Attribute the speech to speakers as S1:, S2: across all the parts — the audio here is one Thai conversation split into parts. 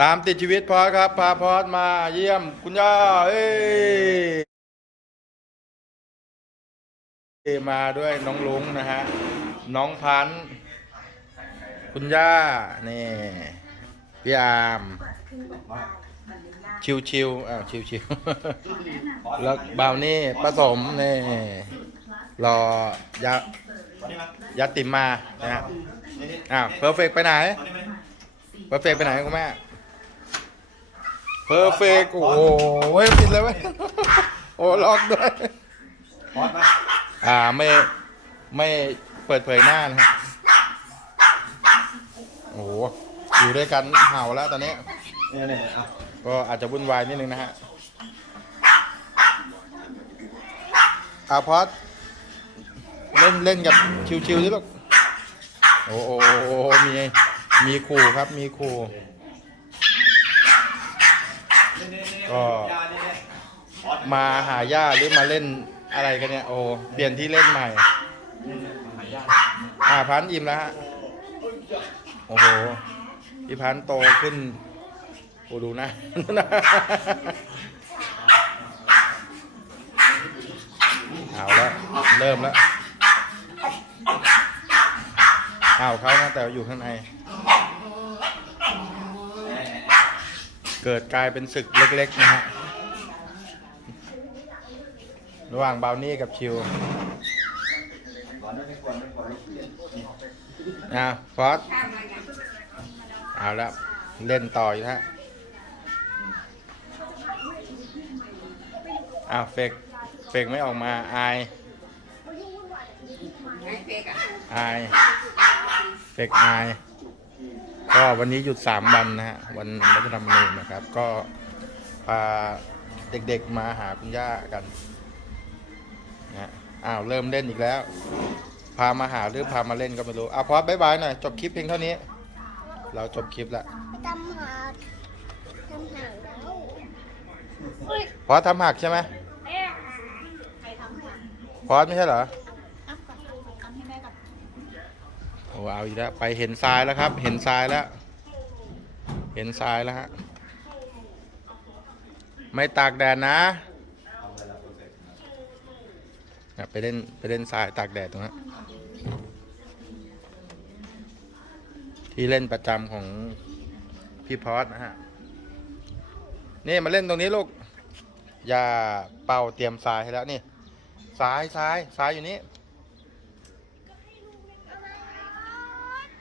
S1: ตามติดชีวิตพอครับ พาพอสมาเยี่ยมคุณย่าเอ้มาด้วยน้องลุงนะฮะ น้องพัน คุณย่า นี่ พี่อาม ชิวชิวๆอ้าวชิวชิวๆแล้วบาวนี่ผสม นี่ รอยายาติมมานะฮะอ้าวเพอร์เฟกไปไหนเพอร์เฟกไปไหนคุณแม่ เพอร์เฟกโอ้โหเว้ยผิดเลยเว้ยโอ้ล็อกด้วย
S2: พอดมา
S1: อ่าไม่ไม่เปิดเผยหน้านะครับโอ้โหอยู่ด้วยกันเห่าแล้วตอนนี้
S2: เนี่ยเนี่ยเอา
S1: ก็อาจจะวุ่นวายนิดนึงนะฮะอาพอดเล่นเล่นกับชิวๆดิลูกโอ้โหมีมีขู่ครับมีขู่ก็
S2: ยาเนี่ ยเนี่ยพอด
S1: มาหาย่าหรือมาเล่นอะไรกันเนี่ยโอ้เปลี่ยนที่เล่นใหม่ อ่าพันธุ์อิ่มแล้วฮะโอ้โหพี่พันธ์โตขึ้นโอ้ดูนะดูนะเอาแล้วเริ่มแล้วเอาเขานะแต่อยู่ข้างใน เกิดกลายเป็นศึกเล็ก ๆ นะฮะ ระหว่างบาวนี่กับชิว
S2: ก่อนไม่ควรไม่ควร
S1: อะฟอสเอาแล้วเล่นต่ออยู่ฮะอ้าวเฟกเฟกไม่ออกมา อาย อาย เฟกอาย ก็วันนี้หยุดสามวันนะฮะ วันรัฐธรรมนูญนะครับ ก็พาเด็กๆมาหาคุณย่ากันนะฮะอ้าวเริ่มเล่นอีกแล้ว พามาหาหรือพามาเล่นก็ไม่รู้อะพอสบายบายหน่อย จบคลิปเพียงเท่านี้ เราจบคลิปละ
S3: ตำหาตำหาแล้ว
S1: พอสทำหักใช่ไหมพอสไม่ใช่เหรอโอ้เอาอีกแล้วไปเห็นทรายแล้วครับ เห็นทรายแล้ว เห็นทรายแล้วฮะไม่ตากแดดนะไปเล่นไปเล่นทรายตากแดดตรงนั้นที่เล่นประจำของพี่พอสนะฮะนี่มาเล่นตรงนี้ลูกอย่าเป่าเตรียมทรายให้แล้วนี่ทรายทรายทรายอยู่นี่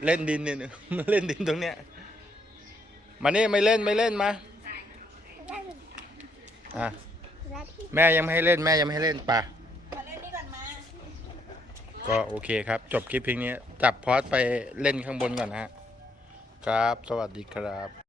S1: เล่นดินเนี่ยมาเล่นดินตรงเนี้ยมานี่ไม่เล่นไม่เล่นมาอะ
S3: และที่
S1: แม่ยังไม่ให้เล่นแม่ยังไม่ให้เล่นป่ะก็โอเคครับ จบคลิปเพียงนี้ จับพอสไปเล่นข้างบนก่อนนะฮะ ครับ สวัสดีครับ